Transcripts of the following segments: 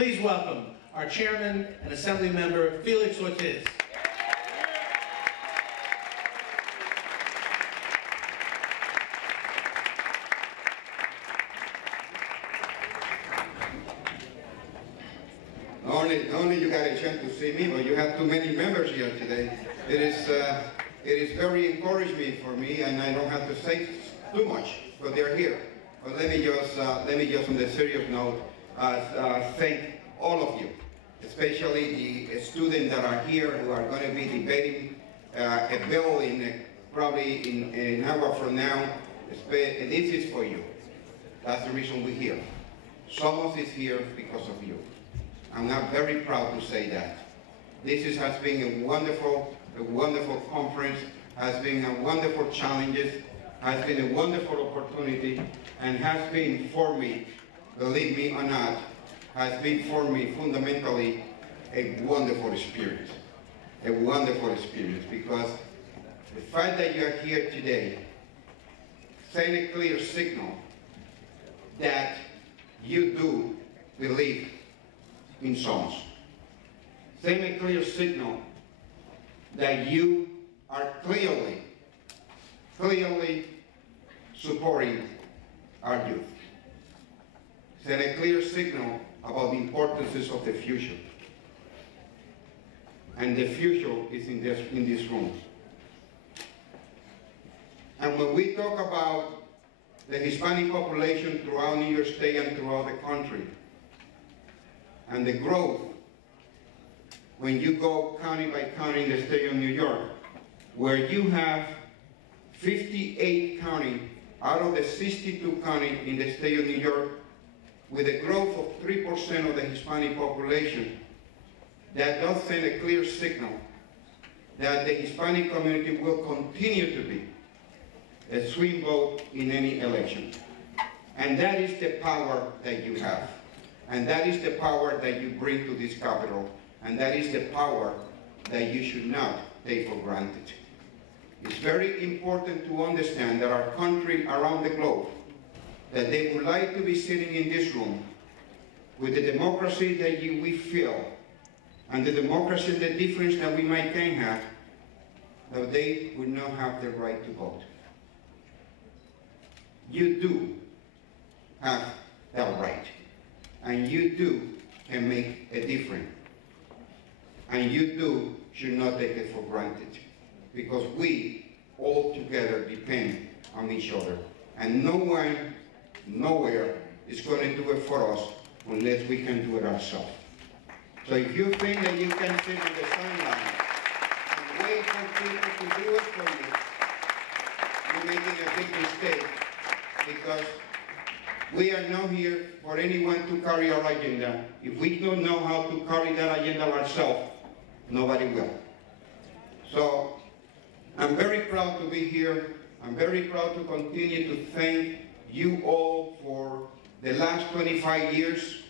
Please welcome our Chairman and Assembly Member, Felix Ortiz. Not only you got a chance to see me, but you have too many members here today. It is very encouraging for me, and I don't have to say too much, but they're here. But let me just on the serious note, thank all of you, especially the students that are here who are going to be debating a bill probably in an hour from now. This is for you. That's the reason we're here. SOMOS is here because of you. I'm not very proud to say that. This has been a wonderful conference, has been a wonderful challenge, has been a wonderful opportunity, and has been for me, believe me or not, has been for me fundamentally a wonderful experience. A wonderful experience, because the fact that you are here today sends a clear signal that you do believe in SOMOS. Send a clear signal that you are clearly supporting our youth. Send a clear signal about the importance of the future. And the future is in this room. And when we talk about the Hispanic population throughout New York State and throughout the country, and the growth, when you go county by county in the state of New York, where you have 58 counties out of the 62 counties in the state of New York, with a growth of 3% of the Hispanic population, that does send a clear signal that the Hispanic community will continue to be a swing vote in any election. And that is the power that you have. And that is the power that you bring to this Capitol. And that is the power that you should not take for granted. It's very important to understand that our country around the globe, that they would like to be sitting in this room with the democracy that we feel, and the democracy and the difference that we might can have, that they would not have the right to vote. You do have that right. And you do can make a difference. And you do should not take it for granted. Because we all together depend on each other. And no one, nowhere, is going to do it for us unless we can do it ourselves. So if you think that you can sit on the sideline and wait for people to do it for you, you're making a big mistake. Because we are not here for anyone to carry our agenda. If we don't know how to carry that agenda ourselves, nobody will. So I'm very proud to be here. I'm very proud to continue to thank you all for the last 25 years.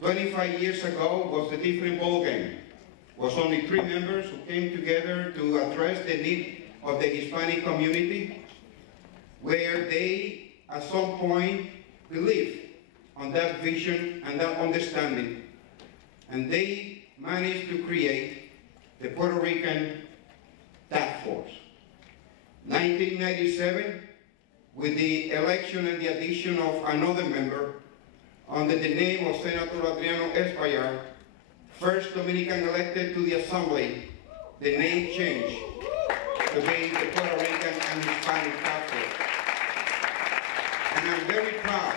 25 years ago was a different ballgame. It was only 3 members who came together to address the need of the Hispanic community, where they at some point believed on that vision and that understanding. And they managed to create the Puerto Rican Task Force. 1997, with the election and the addition of another member under the name of Senator Adriano Espaillat, first Dominican elected to the Assembly, the name changed to be the Puerto Rican and Hispanic Task Force. And I'm very proud.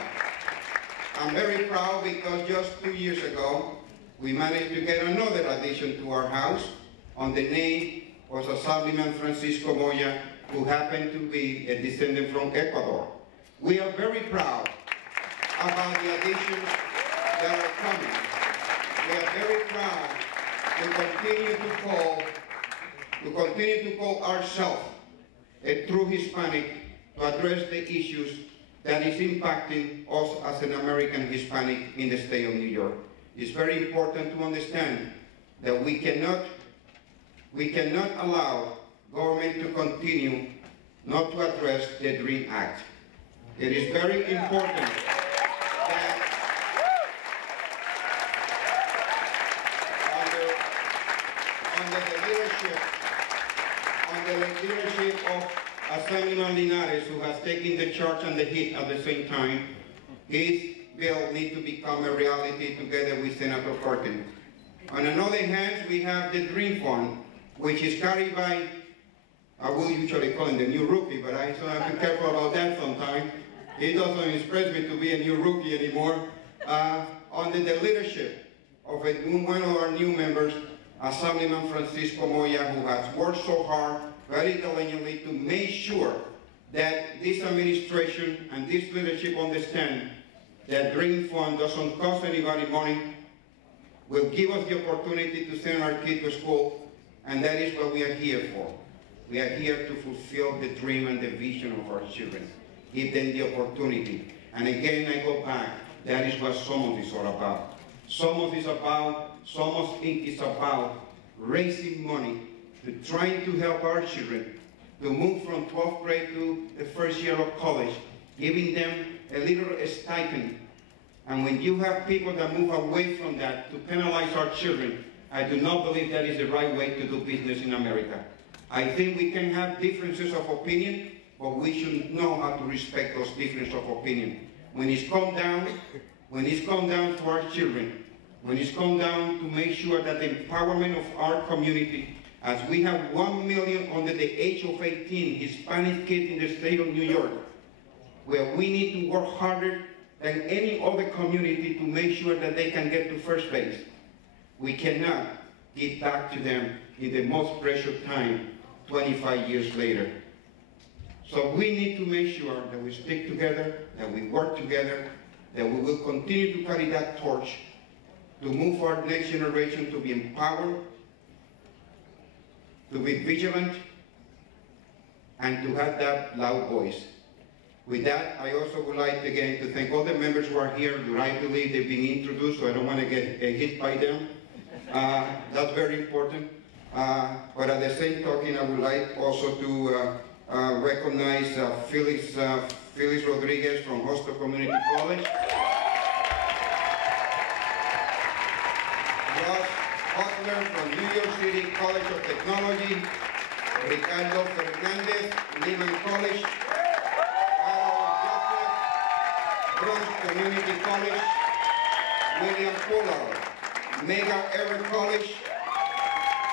I'm very proud because just 2 years ago, we managed to get another addition to our House on the name was Assemblyman Francisco Moya, who happened to be a descendant from Ecuador. We are very proud about the additions that are coming. We are very proud to continue to call ourselves a true Hispanic to address the issues that is impacting us as an American Hispanic in the state of New York. It's very important to understand that we cannot allow government to continue not to address the DREAM Act. It is very important that Assemblyman Linares, who has taken the charge and the hit at the same time, his bill needs to become a reality together with Senator Perkins. On another hand, we have the Dream Fund, which is carried by, I will usually call him the new rookie, but I so have to be careful about that sometimes. It doesn't express me to be a new rookie anymore. Under the leadership of one of our new members, Assemblyman Francisco Moya, who has worked so hard, very diligently, to make sure that this administration and this leadership understand that Dream Fund doesn't cost anybody money, will give us the opportunity to send our kids to school, and that is what we are here for. We are here to fulfill the dream and the vision of our children, give them the opportunity. And again, I go back, that is what SOMOS is all about. SOMOS Inc. is about raising money to trying to help our children to move from 12th grade to the first year of college, giving them a little stipend. And when you have people that move away from that to penalize our children, I do not believe that is the right way to do business in America. I think we can have differences of opinion, but we should know how to respect those differences of opinion. When it's come down to our children, when it's come down to make sure that the empowerment of our community, as we have 1 million under the age of 18 Hispanic kids in the state of New York, where we need to work harder than any other community to make sure that they can get to first base. We cannot give back to them in the most precious time, 25 years later. So we need to make sure that we stick together, that we work together, that we will continue to carry that torch to move our next generation to be empowered, to be vigilant, and to have that loud voice. With that, I also would like again to thank all the members who are here. I believe they've been introduced, so I don't want to get hit by them. That's very important. But at the same token, I would like also to recognize Felix Rodriguez from Hostel Community College. Ross Hustler from New York City College of Technology. Ricardo Fernandez, Lehman College. Bronx Community College, William Pollard, Mega Everett College,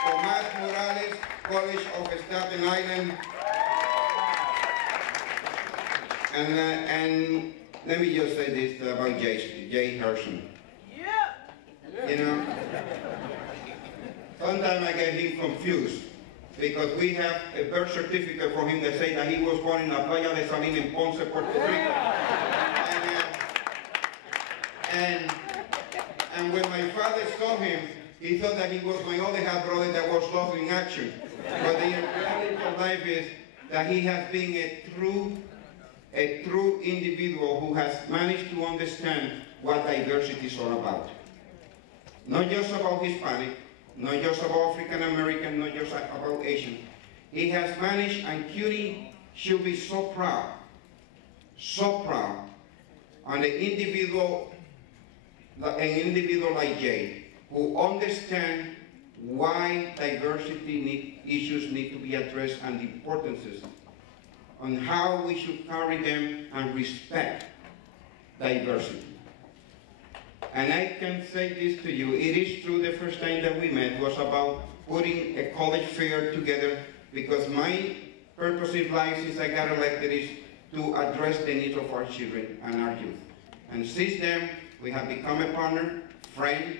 Tomas Morales, College of Staten Island, and let me just say this about Jay Herson. Yeah. You know, sometimes I get him confused because we have a birth certificate for him that says that he was born in La Playa de Salín in Ponce, Puerto Rico. And when my father saw him, he thought that he was my other half brother that was lost in action. But the reality of life is that he has been a true individual who has managed to understand what diversity is all about. Not just about Hispanic, not just about African American, not just about Asian. He has managed, and CUNY should be so proud on an individual like Jay, who understands why diversity issues need to be addressed and the importances on how we should carry them and respect diversity. And I can say this to you, it is true the first time that we met was about putting a college fair together, because my purpose in life since I got elected is to address the needs of our children and our youth. And since then, we have become a partner, friend.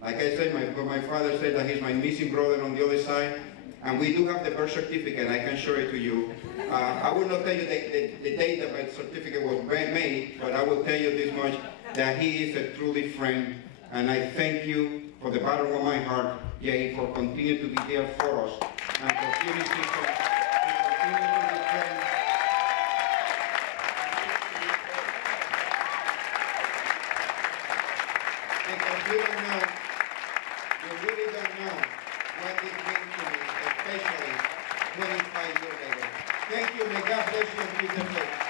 Like I said, my father said that he's my missing brother on the other side. And we do have the birth certificate, I can show it to you. I will not tell you the date that my certificate was made, but I will tell you this much, that he is a truly friend. And I thank you for the bottom of my heart, Jay, for continuing to be there for us. And for CUNY to continue to defend. Because we really don't know what it means to me, especially 25 years later. Thank you, may God bless you and keep the faith.